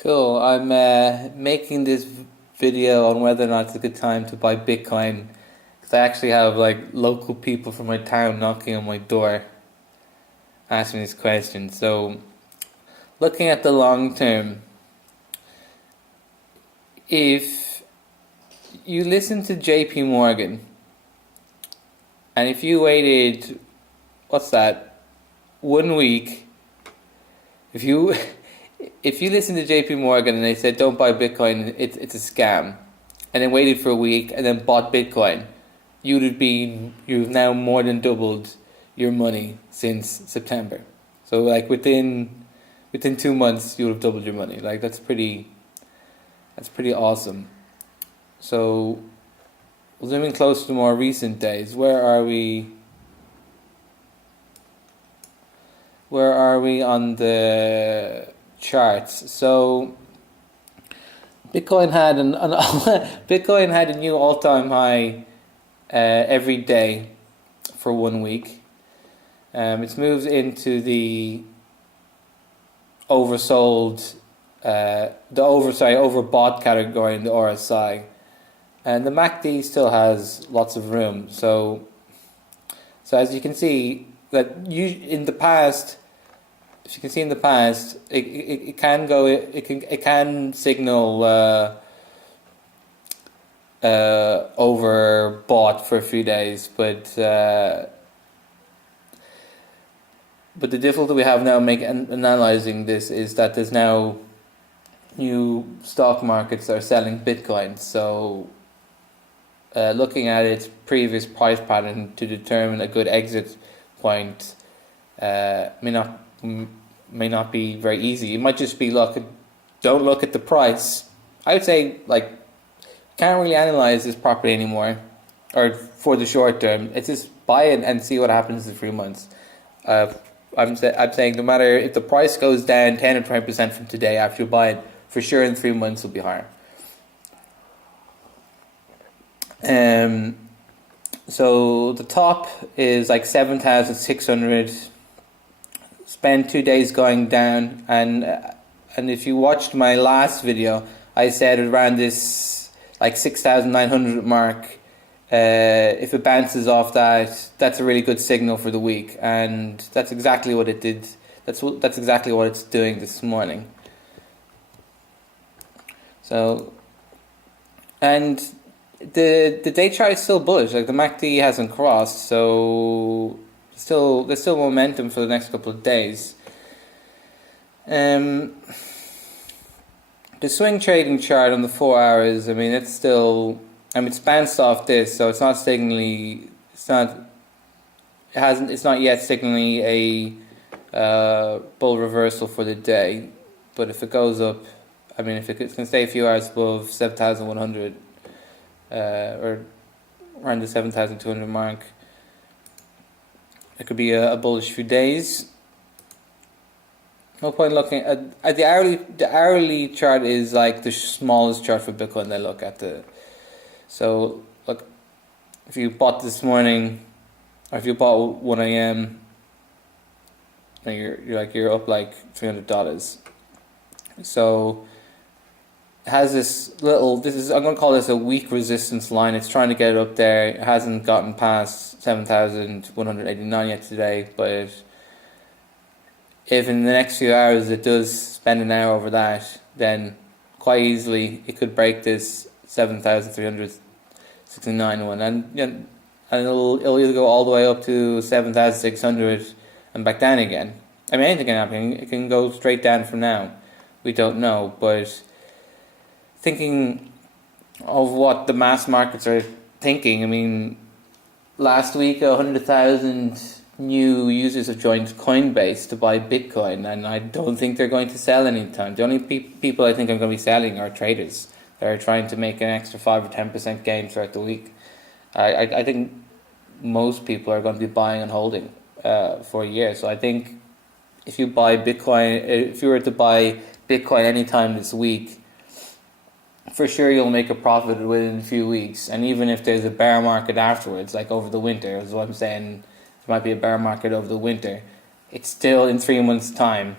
Cool. I'm making this video on whether or not it's a good time to buy Bitcoin because I actually have like local people from my town knocking on my door asking these questions. So, looking at the long term, if you listen to JP Morgan and if you waited, what's that, 1 week, if you if you listen to JP Morgan and they said don't buy Bitcoin, it's a scam, and then waited for a week and then bought Bitcoin, you've now more than doubled your money since September. So like within 2 months you'll have doubled your money. Like that's pretty awesome. So zooming close to more recent days, where are we? Where are we on the charts? So Bitcoin had Bitcoin had a new all-time high every day for 1 week. It's moved into the oversold, overbought category in the RSI, and the MACD still has lots of room. So as you can see, in the past, as you can see in the past, it can signal overbought for a few days, but the difficulty we have now analyzing this is that there's now new stock markets that are selling Bitcoin. So looking at its previous price pattern to determine a good exit point may not be very easy. It might just be don't look at the price. I would say can't really analyze this properly anymore, or for the short term. It's just buy it and see what happens in 3 months. I'm saying no matter if the price goes down 10 or 20% from today after you buy it, for sure in 3 months it'll be higher. So the top is like 7,600. Spent 2 days going down, and if you watched my last video, I said around this 6,900 mark. If it bounces off that, that's a really good signal for the week, and that's exactly what it did. That's exactly what it's doing this morning. So, and the day chart is still bullish. Like the MACD hasn't crossed, so there's still momentum for the next couple of days. The swing trading chart on the 4 hours, it's bounced off this, so it's not yet signaling a bull reversal for the day. But if it goes up, if it can stay a few hours above 7,100 or around the 7,200 mark, it could be a bullish few days. No point looking at the hourly. The hourly chart is like the smallest chart for Bitcoin I look at. So look, if you bought this morning, or if you bought 1 a.m., then you're up like $300. So it has I'm going to call this a weak resistance line. It's trying to get it up there. It hasn't gotten past 7,189 yet today, but if in the next few hours it does spend an hour over that, then quite easily it could break this 7,369 one, and it'll either go all the way up to 7,600 and back down again. Anything can happen. It can go straight down from now. We don't know, but thinking of what the mass markets are thinking, last week 100,000 new users have joined Coinbase to buy Bitcoin, and I don't think they're going to sell anytime. The only people I think are going to be selling are traders that are trying to make an extra 5 or 10% gain throughout the week. I think most people are going to be buying and holding for a year. So I think if you were to buy Bitcoin anytime this week, for sure you'll make a profit within a few weeks. And even if there's a bear market afterwards, like over the winter, is what I'm saying, there might be a bear market over the winter, it's still in 3 months' time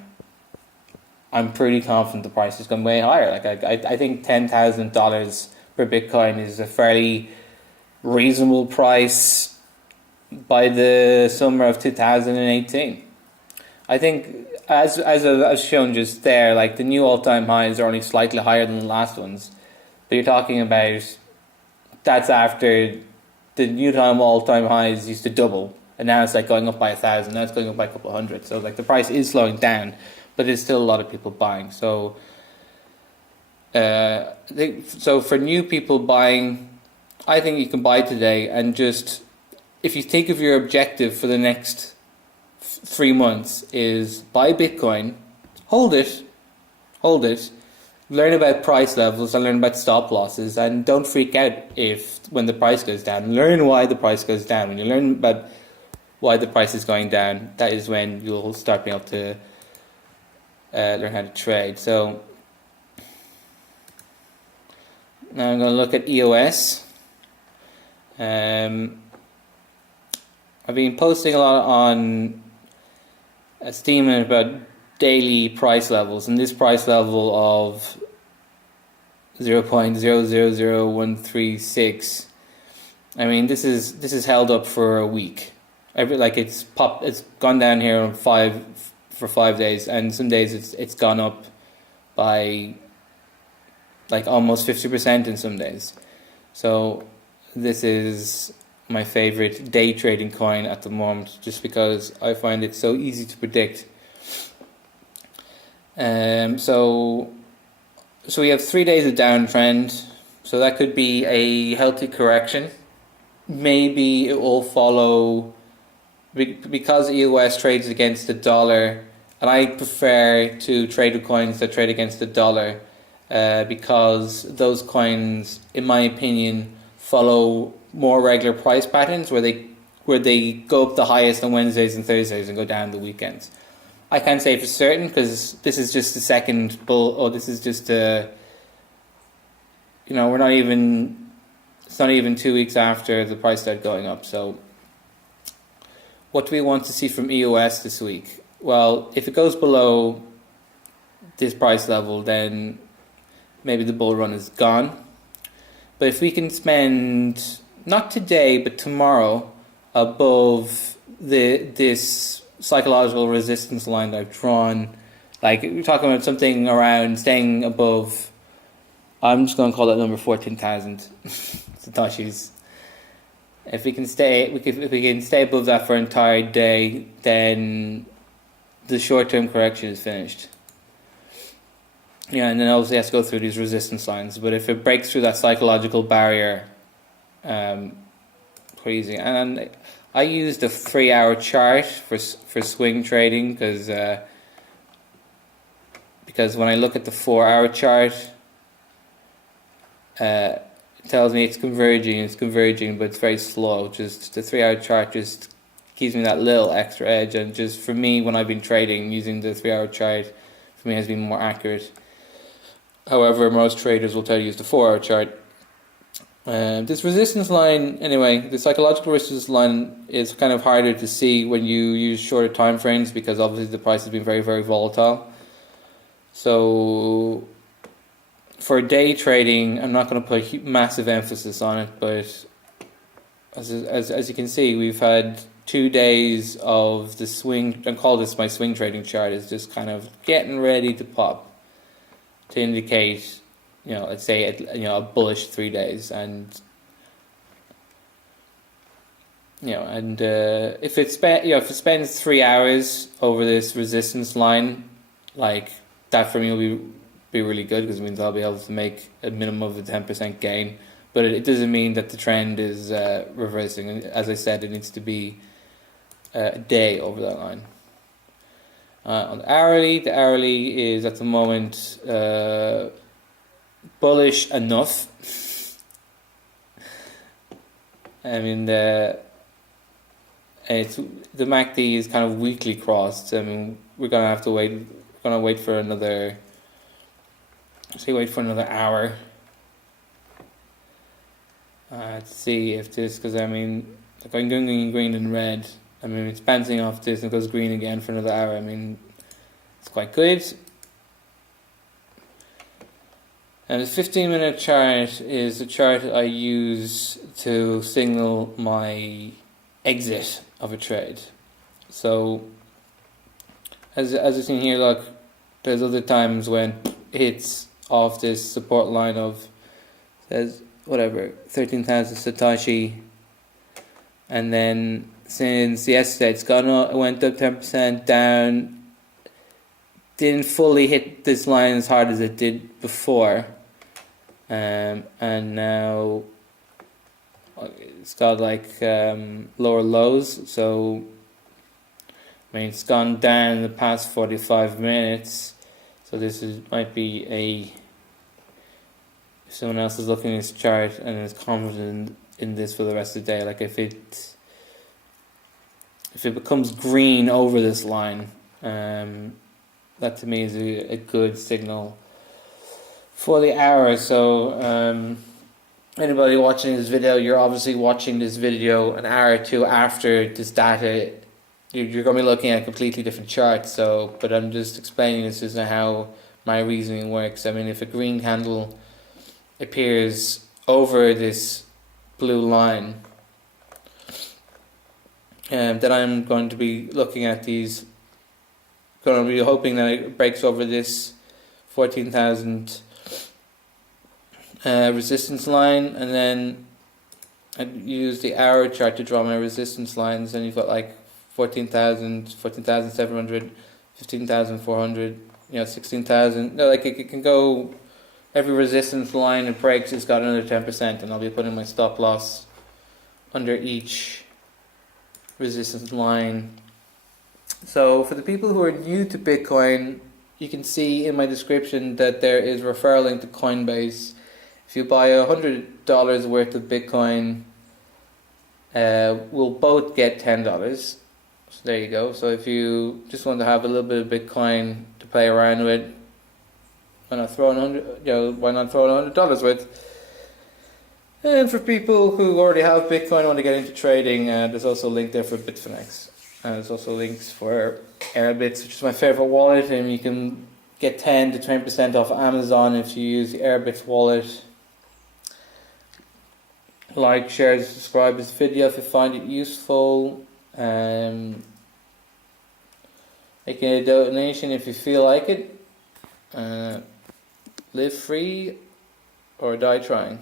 I'm pretty confident the price is going way higher. Like I think $10,000 per Bitcoin is a fairly reasonable price by the summer of 2018. I think, as I've shown just there, like the new all-time highs are only slightly higher than the last ones, but you're talking about that's after the new time all-time highs used to double, and now it's like going up by 1,000. Now it's going up by a couple of hundred. So like the price is slowing down, but there's still a lot of people buying. So, so for new people buying, I think you can buy today and just, if you think of your objective for the next 3 months is buy Bitcoin, hold it, learn about price levels and learn about stop losses, and don't freak out if when the price goes down. Learn why the price goes down. When you learn about why the price is going down, that is when you'll start being able to learn how to trade. So now I'm going to look at EOS. I've been posting a lot on Steam about daily price levels, and this price level of 0.000136, I mean, this is held up for a week. It's gone down here for 5 days, and some days it's gone up by like almost 50% in some days. So this is my favorite day trading coin at the moment, just because I find it so easy to predict. So we have 3 days of downtrend, so that could be a healthy correction. Maybe it will follow, because EOS trades against the dollar, and I prefer to trade with coins that trade against the dollar, because those coins, in my opinion, follow more regular price patterns where they go up the highest on Wednesdays and Thursdays and go down the weekends. I can't say for certain because this is just the second bull, or this is just it's not even 2 weeks after the price started going up. So what do we want to see from EOS this week? Well, if it goes below this price level, then maybe the bull run is gone. But if we can spend, not today, but tomorrow, above this psychological resistance line that I've drawn, like we're talking about something around staying above, I'm just going to call that number 14,000 satoshis. If we can stay above that for an entire day, then the short-term correction is finished. Yeah, and then obviously it has to go through these resistance lines. But if it breaks through that psychological barrier, crazy. And I used a 3-hour chart for swing trading because when I look at the 4-hour chart, it tells me it's converging, but it's very slow. Just the 3-hour chart just gives me that little extra edge, and just for me, when I've been trading using the 3-hour chart, for me has been more accurate. However, most traders will tell you use the 4-hour chart. This resistance line, anyway, the psychological resistance line is kind of harder to see when you use shorter time frames, because obviously the price has been very, very volatile. So for day trading, I'm not going to put massive emphasis on it, but as you can see, we've had 2 days of the swing. I call this my swing trading chart. Is just kind of getting ready to pop, to indicate, let's say a bullish 3 days, and if it spends 3 hours over this resistance line, like that for me will be really good, because it means I'll be able to make a minimum of a 10% gain. But it doesn't mean that the trend is reversing. And as I said, it needs to be a day over that line. On the hourly is at the moment bullish enough. I mean, the MACD is kind of weakly crossed. I mean, we're gonna have to wait. We're gonna wait for another. Wait for another hour. To see if this, because I mean, like I'm going green and red. I mean, it's bouncing off this and goes green again for another hour. I mean, it's quite good. And the 15-minute chart is a chart I use to signal my exit of a trade. So, as you've seen here, look, there's other times when it hits off this support line of, says, whatever, 13,000 Satoshi, and then since yesterday it's gone up, it went up 10% down, didn't fully hit this line as hard as it did before, and now it's got like lower lows. So I mean, it's gone down in the past 45 minutes, so this might be if someone else is looking at this chart and is confident in this for the rest of the day, like if it becomes green over this line, that to me is a good signal for the hour. So anybody watching this video, you're obviously watching this video an hour or two after this data. You're going to be looking at a completely different chart. So, but I'm just explaining this as to how my reasoning works. I mean, if a green candle appears over this blue line, then I'm going to be looking at these, going to be hoping that it breaks over this 14,000 resistance line, and then I use the hour chart to draw my resistance lines, and you've got like 14,000, 14,700, 15,400, 16,000. No, like it can go, every resistance line it breaks, it's got another 10%, and I'll be putting my stop loss under each resistance line. So for the people who are new to Bitcoin, you can see in my description that there is referral link to Coinbase. If you buy $100 worth of Bitcoin, we'll both get $10. So there you go. So if you just want to have a little bit of Bitcoin to play around with, why not throw in $100 worth? And for people who already have Bitcoin and want to get into trading, there's also a link there for Bitfinex. There's also links for Airbits, which is my favorite wallet, and you can get 10 to 20% off Amazon if you use the Airbits wallet. Like, share, subscribe this video if you find it useful. Make a donation if you feel like it. Live free or die trying.